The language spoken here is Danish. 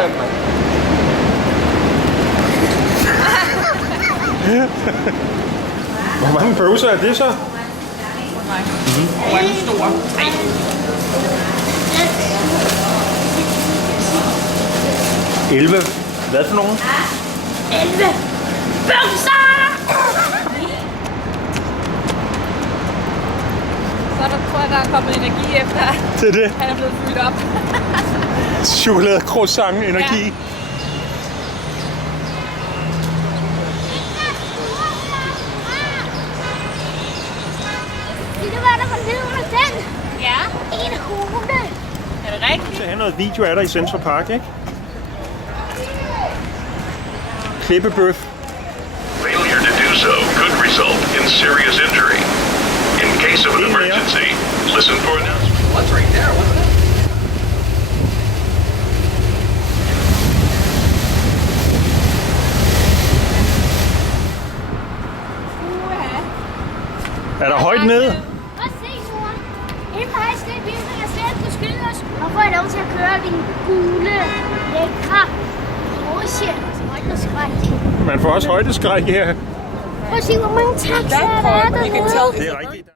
Tyskland, mand. Hvor mange bøvser er det så? Hvor er den stor? 11. Hvad for nogen? 11 bøvser! Så tror jeg, der er kommet energi efter, Det er det. han er blevet fyldt op. Chokolade croissant energi. Ja. Det var der var nede under den. Ja. En hunde. Er det rigtigt? Så have noget video af dig i Central Park, ikke? Klippebøf. Failure to do so could result in serious injury. In case of an emergency, listen for announcements. What's right there? What's that? Er der højt ned? Prøv at se, mor. Inde på Hasle Bilsen er slet ikke skyde os. Og får jeg lov til at køre din gule, lækre Porsche. Højdeskræk. Man får også højdeskræk her. Prøv at se, hvor mange taxaer der er dernede. Det er rigtigt.